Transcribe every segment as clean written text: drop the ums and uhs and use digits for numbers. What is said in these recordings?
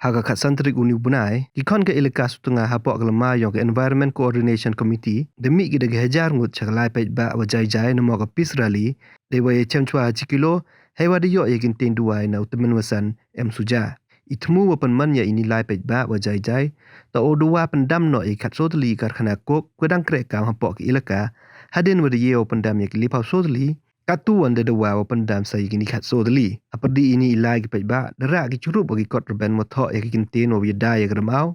Haga kat santrik uni bunai, ikon ke ilaka setengah hapok kelema yang ke Environment Coordination Committee, demi kita hajar ngut cakalai pej ba wajai-jai nama ke Peace Rally, dewa ye cemcua haji kilo, hewa de yok ye kintin duai na utemen wasan Suja. Itemu wapan man ya ini lai pej ba wajai-jai, ta o dua pendam no ye kat soteli karkhana kok, kudang krek kam hapok ke ilaka, hadin wade ye o pendam ye kelipau soteli, Katu anda dewa wa pendam saya gini kat so deli. Apa di ini ilai ki pejba, derak ki curup bagi kot reban motok ya ki kintin wa yada ya germau.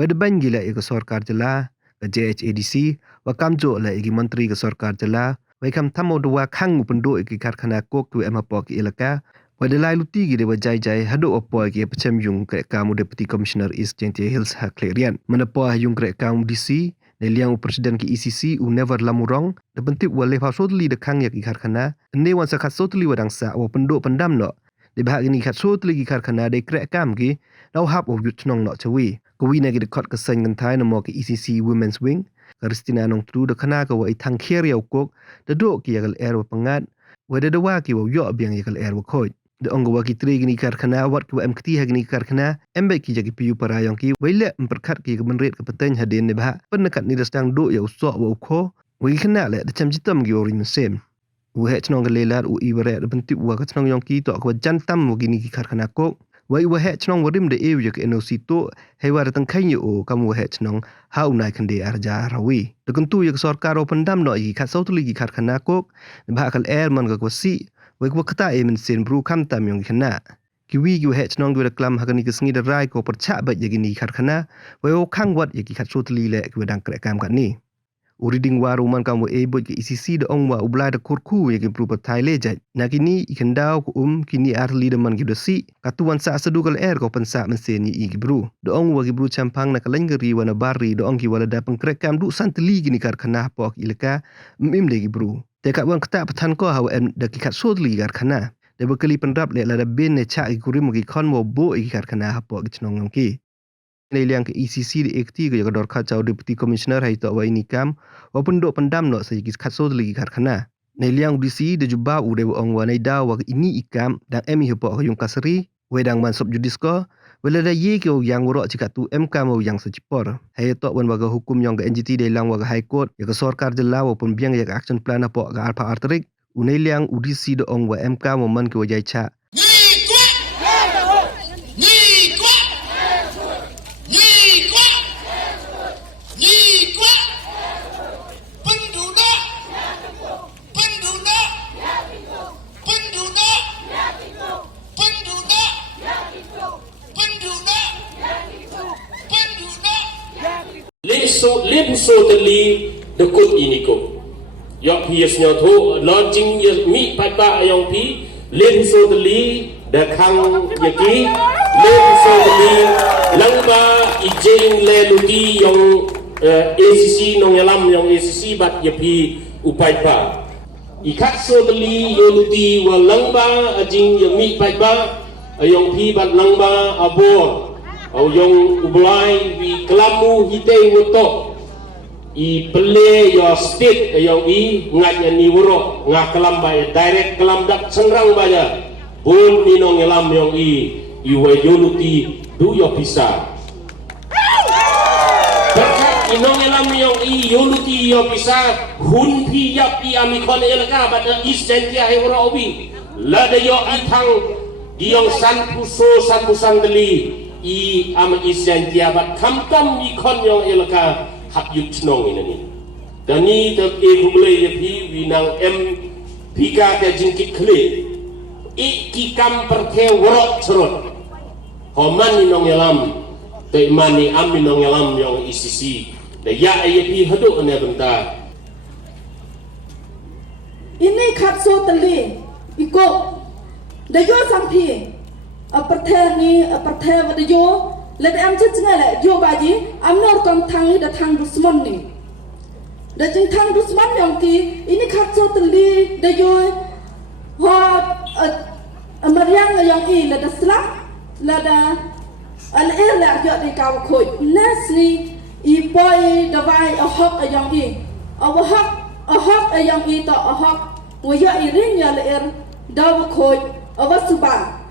Wa deban gila ya ke sorkar jela, ke JHADC, wa kamjo la ya ki menteri ke sorkar jela, wa kam tamo dewa kang penduk ya ki karkhana kok tu emapo ki ilaka. Wa delai luti ki dewa jai-jai haduk opo ya ki pecem yung krek kamu Deputy Commissioner East Gentia Hills Haklerian. Menepo yung krek kamu DC, Neliang Presiden ke ECC never lamurong de bentik wale fa sotli de kang yak ikarkhana ne wan sakat sotli wadang sa wa penduk pendam no de bahag ni kat sotli ikarkhana de krek kam ki nau hap of yut nong no chawi kuwi na ki de kot ka sen ngan thai no mo ke ECC Women's Wing Kristina nong tru de khana ka wa i thang kher yaw kok de do ki yakal air wa pangat wa de wa ki wa yo biang yakal air wa khoj de ong wa ki tri gini karkhana wat ki wa em kti ha gini karkhana embe ki jagi piu parayong ki waile memperkat ki kemenret ke peteng hadin ne bah penekat ni dasdang do ya usok wa ukho wa ki khana le de cham jitam gi orin sem u he chnong ke lelat u i bare de bentik wa ka chnong yong ki to ka jantam wa gini ki karkhana ko wa i wa he chnong warim de eu ya ke NOC to he wa tang khain yo kam wa he chnong ha unai khande arja rawi de kuntu ya sorkar o pendam no i khat sautli ki karkhana ko bah kal air man ka si Wek wakata men sen bru kam tam yong khana kiwi yu het nong du reklam hakani ke sengi de rai ko percak bat yagini karkhana we o khang wat yagi khat sotli le ke dang krek kam kat ni uriding waru man kam we bot ke ECC de ong wa ublai de kurku yagi bru patai le jat nakini ikendau ko kini arli de man gi si katuan sa sedukal air ko pensa men sen yi gi bru de ong wa gi bru champang na kalengeri wana bari de ong ki wala da pengkrek kam du santli gini karkhana pok ilaka mim de gi bru Dekat wan ketak petan ko hawa em dakikat sodli karkhana. De bekali penrap le lada bin ne chak ikurim gi kon mo bo gi karkhana hapo gi chnong ngam ki. Nei liang ke ECC di ekti ke jador kacau Deputy Commissioner hai to wa ini kam wa penduk pendam no sai gi kat sodli gi karkhana. Nei liang DC de juba u de ong wa nei da wa ini ikam dan emi hapo yung kasri wedang man sob judis ko wala da ye ke yang worok cikat tu MK mau yang secipor hai to wan waga hukum yang ke NGT de lang waga high court ya ke sorkar de law pun biang ya ke action plan apo ga alpha arterik unai liang UDC de ong wa MK mo man ke wajai cha Lim so teli dekut ini ko. Yok pias nyo thu launching mi pai pa ayong pi lim so teli dakang yaki lim so teli langba ijeng le luti yong ACC nong yalam yong ACC bat yapi upai pa. Ikat so teli yo luti wa langba ajing yang mi pai pa ayong pi bat langba abor. Au yung ublay wi kelamu hitay woto I bele yo state yung I ngat ni wuro nga kelam baya direct kelam dak sengrang baya bun minong elam yung I we yoluti du yo pisa berkat inong elam yung I yoluti yo pisa hun pi yap I amikon elaka bada isjentia he wuro obi lada yo itang diyong san pusang deli I am isyan tiabat kam ikon yung ilaka hap yuk chnong ini. Dani tak kumule yapi winang pika te jingkit kle. Iki kam perke worok cerot. Homan inong yalam te imani am inong yalam yung ICC. Da ya yapi haduk ane bentar. Ini katso teli iko dayo sampi Apartheid ni apartheid pada yo, let am cecengah le yo baji, am nor kam thang ni dah thang dusman ni, dah jeng thang dusman yang ki ini katso teli dah yo, ha Mariang yang ki le dah selak, le dah al le yo di kau koi, nesli ipoi dawai ahok yang ki, ahok yang ki to ahok, wajah irin ya le daw koi, awasubah.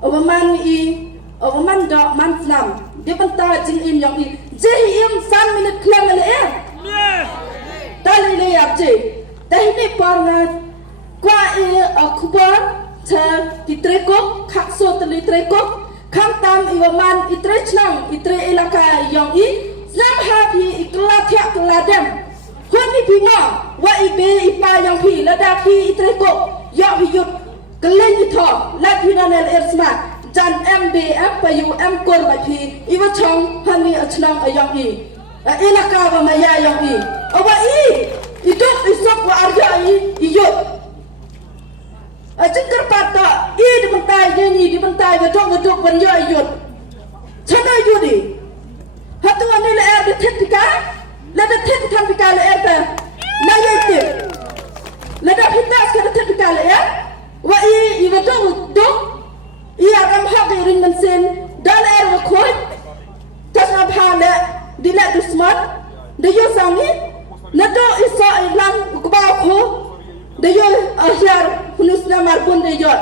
Awaman I man dok man slam dia benta jing im yang i je im 3 minit klam le tali le yap je dai ni par nga kwa e kubar cha titreko khakso tali treko kham tam i man itre chnang itre elaka yang i slam ha pi ikla thya kla dem hon ni pi ma wa i be i pa yang pi la da pi itreko ya pi yut kelen ni tho la pi na nel ersma jan mbf pa yu m kor ba pi i wa chong hani achnang ayang i elaka ba ma ya yang i awa i idok isok wa arja i yut jengker pata i di bentai nyanyi di bentai gedok ban ya i yut chana yudi hatu ani le er de tetika la de tetika pika le er ta na yete la da hitas ke de tetika le er wa i gedok i aram hak rin man sen dal er wa khoi tasna phale dila dusman de yo sangi na do isa ilang ba kho de yo ahyar hunusna marbun de yo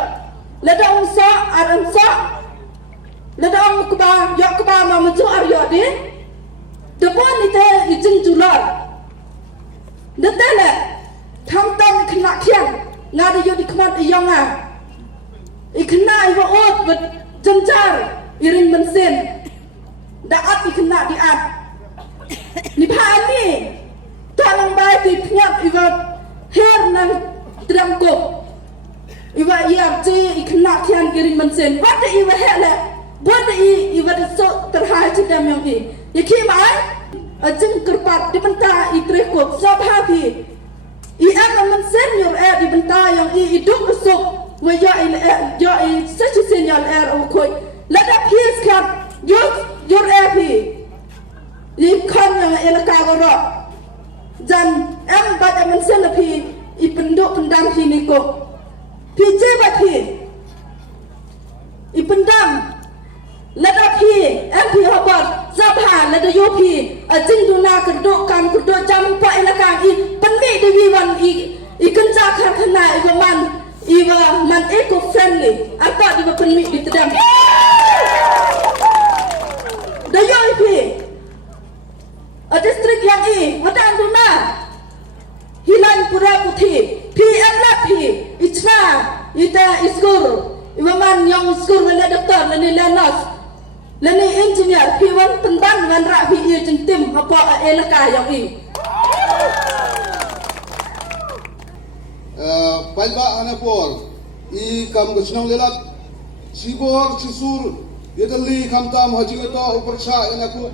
la da unsa aram sa la da am kuba yo kuba ma muju ar yo de bon ni te ijing jular de tele tham tam khna khiang na de yo di khmat yonga ikna iwa ot bet jenjar iring mensin daat ikna di at ni phani tanang bai ti phwat iwa her nang drangko iwa yap je ikna khian iring mensin wat iwa hele bon iwa de so terhai chidam yang pi yaki mai ajeng kerpat di benta itre ko sabha pi i am mensin yor di benta yang iduk besok wa ya such a signal air o koi let up his club your api li kon yang elaka goro jan am ba man sen api i pendok pendam hini ko pi je ba pi i pendam let up hi mp habar zabha let yo pi ajing duna kedok kam kedok jam pa elaka i penmi de wan i kenja khan khana i man iwa man eco friendly apa iwa penmi di tedam dayo ipi a district yang wadan duna hilan pura putih pm lapi ichna ita iskur iwa man yang iskur wala doktor lani lanas lani engineer piwan pendan wan ra pi ia jentim apa elaka yang Palba anapor I kam gusnong lelat sibor sisur yedali kam tam haji to upersa enaku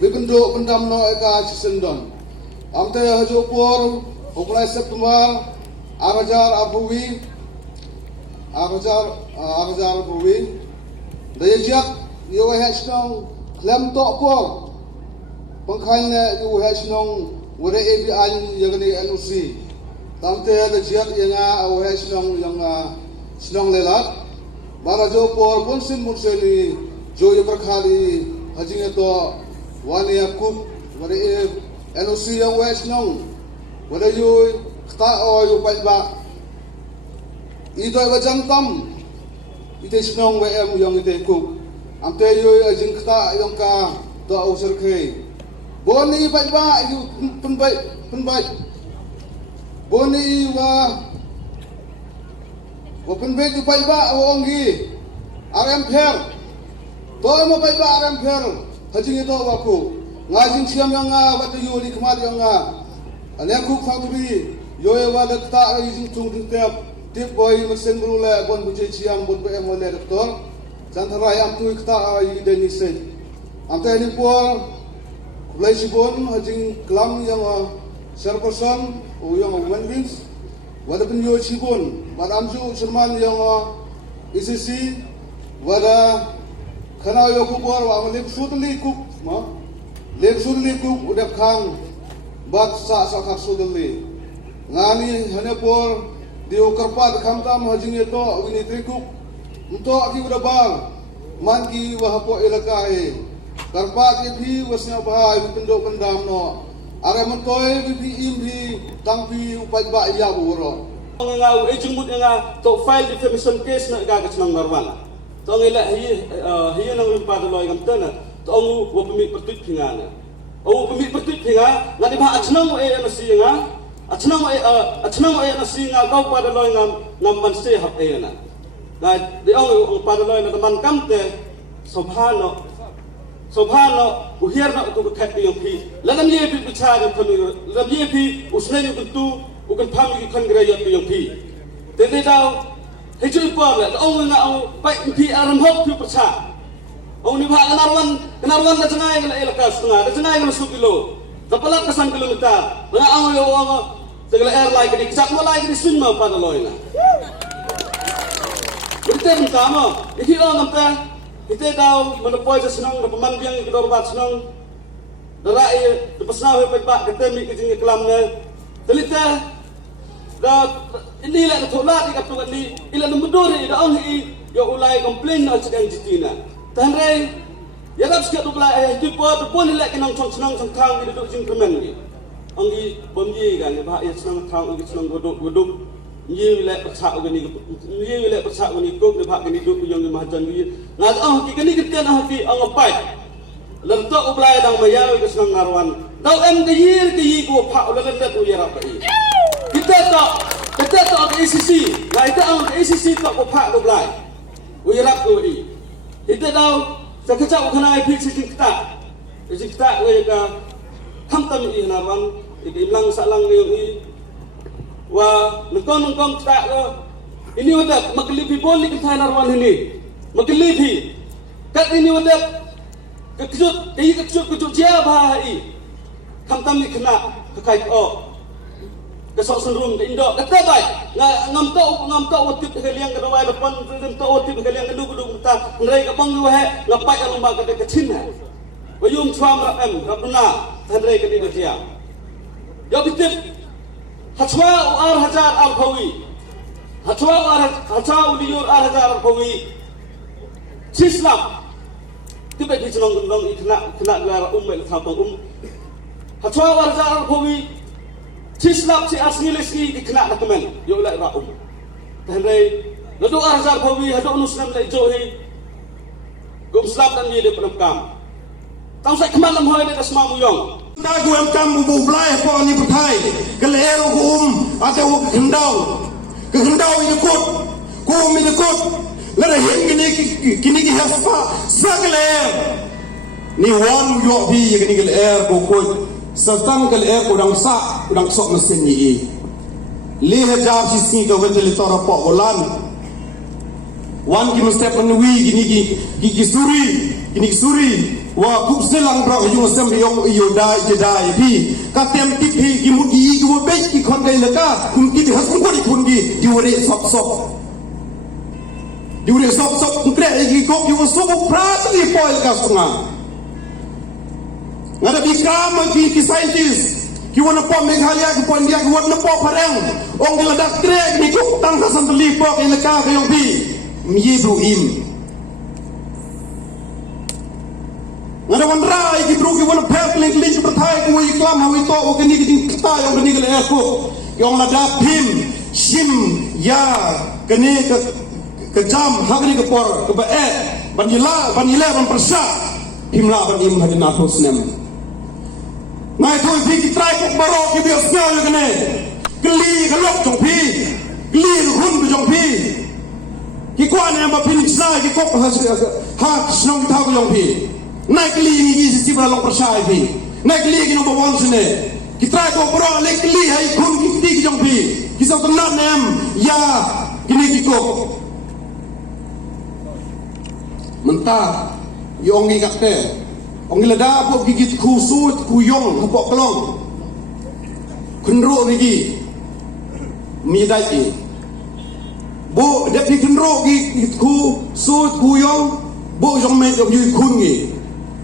bikendo pendam no eka sisendon amte hajo por oplai September arajar abuwi dayajak yo hasnong lem to por pangkhalne yo hasnong wore ebi an yagani NOC tamte ada jiat yang awal senang lelat, bara jo por bunsin ni jo yang berkali haji itu wani aku, wani NOC yang awal senang, wani jo kata yo palba, itu apa jantam, itu senang WM yang itu ikut, amte yo haji kata yang ka doa usir kei, boni palba itu penbaik. Boni wa penbet tu paiba ongi RM per to mo paiba RM per haji itu aku ngajin siam yang watu yo di kemar yang ane aku factory yo wa lekta ngajin tung tip boy mesin brule bon buje siam bon PM le doktor jantara yang tu kita i denise amte ni por kulai sibon haji kelam yang Chairperson yang women wins, wada penyo sibon, wada amju Sherman yang ECC, wada kana yo kubor wa lek sudli kuk, udah kang bat sa kak sudli. Ngani hanya por dio kerpat kamtam hajing itu wini trikuk, untuk aki udah bar, man ki wahapo elakae, kerpat ipi wasnya bahai pendok pendam no. Are mentoy bibi imbi tangpi upai ba iya boro nga ejumut nga to file defamation case na gagas ng marwala tong ila hi nang lupa de loi ngam tana tong wo pemi pertut phingana o pemi pertut phinga ngani ba achnang e na singa achnang e na singa kau pa de loi ngam ban se hap e na na de ong pa de loi na man kam te sobhano uhirna tu khat yong phi lanam ye bi bichar khon lam ye phi usne ni tu ukan phami ki khon gra yat yong phi te de dau he chui pa la ong nga ong pai phi aram hok phi pacha ong ni bha kanarwan na changai la elaka sunga da changai na su kilo tapalat ka san kilometer nga ong yo ong segala airline ki sak mo lai ki sun ma pa da loi na Kita pertama, iki orang nampak kita tahu menepoi senang, peman biang kita obat senang. Darai depasnah hebat pak kita mik kejeng kelamnya. Telita, dah inilah ketolak di katungan ni, ilah nombor ni dah orang ini yang ulai komplain nak cakap jitina. Tanrai, ya dah sekian ulai itu pun ilah kena senang tang di duduk jeng kemen ni. Anggi bomji kan, bah ya senang tang, anggi senang goduk. Ye lek persak gani kok de phak gani duk yang mahajan ni ngat ki gani ketkan ki pai lentok ublai dang mayau ke senang ngarwan dau em ke ko phak le lendet u yara pai kita tak ACC lai ta ACC tak ko phak ublai u yara ko i kita dau sakacau khana pi kita we ka kham tam i narwan imlang salang i wah nengkong tak ini udah maklifi boleh kita narwan ini maklifi kat ini udah kekejut siapa hai kamtam ni kena kekai kesok senrum ke indok kata baik ngam tau otip kalian ke rawai depan tau otip kalian keduk ta ngai ka bang lu he ngapai ka lomba ka kecin ha wayum chuam ram rabna thandrai ke ni dia yo bitip Hatwa ar hajar al-Fawi Hatwa uliyur ar hajar al-Fawi Sislam Tiba di jenong kena gelar umel thapang Hatwa ar hajar al-Fawi Sislam si asli leski dikena kemen yo la ra Tandai ladu ar hajar al-Fawi hadu nuslam la johi gum slap dan ye de penekam Tang sai keman lam hoy de asma muyong Ta gu em kam bu blai po ni putai ke lero ku ate wo ke gendau ni kut ku mi ni kut la da hin kini ki haspa sagle ni wan yo bi kini ke air ku kut sertam ke air ku dang sok mesin ni le hajar si sini ke wetel tora po golan wan ki mesti penwi gini suri wa kup selang bra yo sem yo dai pi ka tem ti pi ki mu gi wo be ki khon dai la ka kun ki has kun gi di wore sop kun pre gi ko yo so bu prat li poil ka sunga ngada bi kam ki scientist ki wona po meghalya ki pon dia ki wona po pareng ong la dak tre ni ko tang ka san li po ki la ka yo bi mi bru im ngada wan rai ki bru ki wan per kling perthai ku iklam hawi to o kini ki kita yang kini le ko yong la da pim shim ya kini ke jam hagni ke por ke ba ban yila ban persa pim la ban im hadin ato snem ngai thoi pi ki trai ko baro ki bi osnal yo kene gli galok jong pi gli hun bi jong pi ki kwa ne ba pin sai ki ko ha snong ta ko jong pi naik li ni si sibra long persai pi naik li ki number 1 sene ki try ko bro le li hai kun ki ti ki jong pi ki so tenat nem ya kini ki ko mentah yong gi kakte ong la da po gigit ku sut ku yong ko klong kunro ni gi mi dai ki bo de pi kunro gi ku sut ku yong bo jong me jong yu kun gi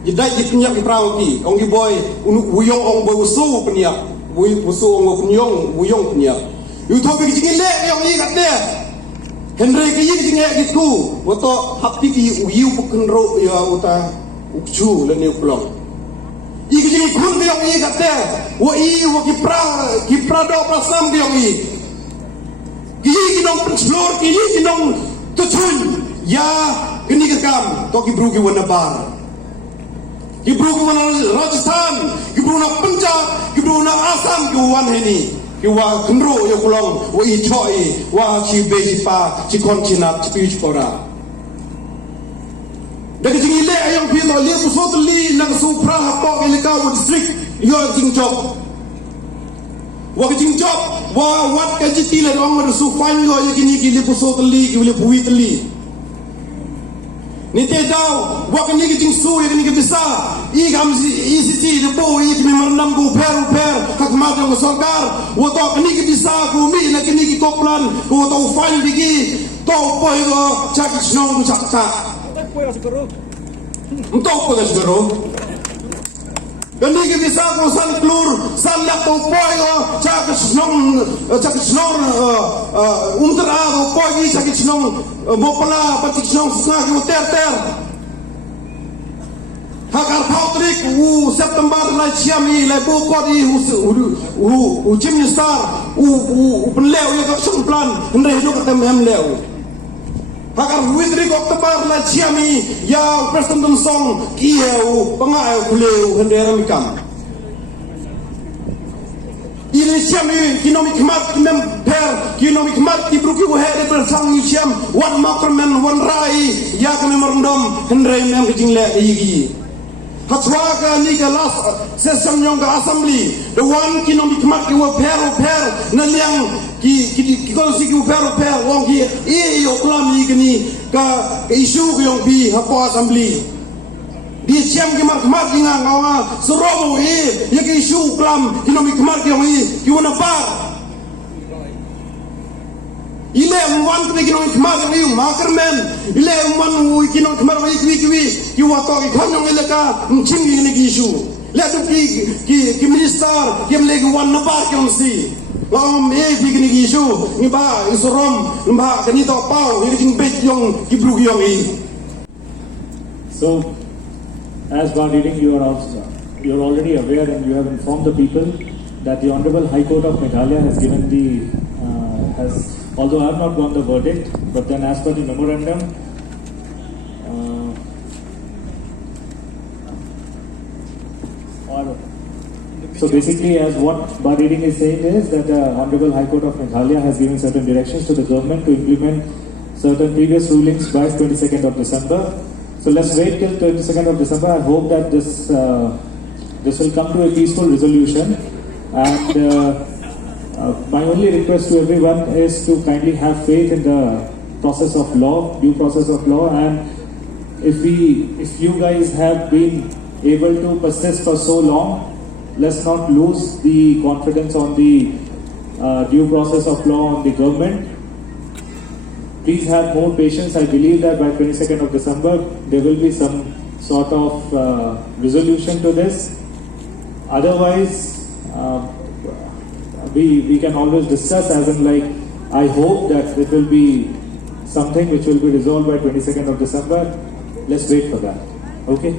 Jidai di penyak di perahu ki, ong ki boy unuk wuyong ong boy usu penyak, usu ong penyong wuyong penyak. YouTube ki jingin lek yang ni kat dia. Henry ki jingin lek gitu, woto happy ki uyu bukenro ya uta ukju le ne uplong. I ki jingin kun ki yang ni kat dia, wo ki prado prasam ki yang ni. Ki nong explore ki nong tuchun ya kini kekam to ki bru ki wana bar ki bru ki wana Rajasthan ki bru na Punjab ki bru na Assam ki wan heni ki wa khnro yo kulong wa I choi wa chi be chi pa chi kon chi nap chi pi chi pora Dagi jing ile ayang pi to le pusot li nang su pra hapok ilika district yo jing job wa jing job wa wat ka ji tile ong su fan yo kini ki le pusot li ki le puit li ni te daw wa ka ni ki jing su ni ki bisa I gam ECT de bo I ki memorandum bu per hak ma jong sarkar wa to ni ki bisa ku mi na ki ni ki koplan ku to fan di ki to po yo chak snong ku chak ta Untuk apa dah segera? Dan ni kita bisa kosan keluar, sandak tu poi cak senong umtera tu poi cak senong mopala patik senong setengah kita ter. Hakar pautrik September lai ciami lai bokot Jim Star penleu ya kau semplan hendak hidup kata memleu. Hakar witri Oktober la ciami ya Preston Song kieu pengai kuleu hendera mikam ini ciami kinomik mat mem per kinomik mat ki bruki wo hede bersang ni ciam wan makermen wan rai ya kami merendom hendrai mem kejingle yigi Hatwaka ni ke last session yang ke assembly the one kinomik mat ki wo per na liang ki konsi ki per wong ki yo klam ni kini ka isu ki yong bi hapo assembly di siam ki mat ngang ngawa serobo ya ki isu klam kinomik mat ki yong ki wana ba ile wan ki kinomik mat ki makermen ile wan kinomik mat ki wato ki khanyong ile ka mchim ni ki isu le tu ki minister ki legi wan na ba ki yong si Lam begini isu ni ba isurom ni ba kani to pau ni king bet yong kibru yong I. So, as God leading, you are already aware and you have informed the people that the Honorable High Court of Meghalaya has given although I have not got the verdict, but then as per the memorandum, so basically, as what bar reading is saying is that the Honorable High Court of Meghalaya has given certain directions to the government to implement certain previous rulings by 22nd of December. So let's wait till 22nd of December. I hope that this will come to a peaceful resolution. And my only request to everyone is to kindly have faith in the process of law, due process of law. And if you guys have been able to persist for so long, let's not lose the confidence on the due process of law on the government. Please have more patience. I believe that by 22nd of December, there will be some sort of resolution to this. Otherwise, we can always discuss as in like, I hope that it will be something which will be resolved by 22nd of December. Let's wait for that. Okay?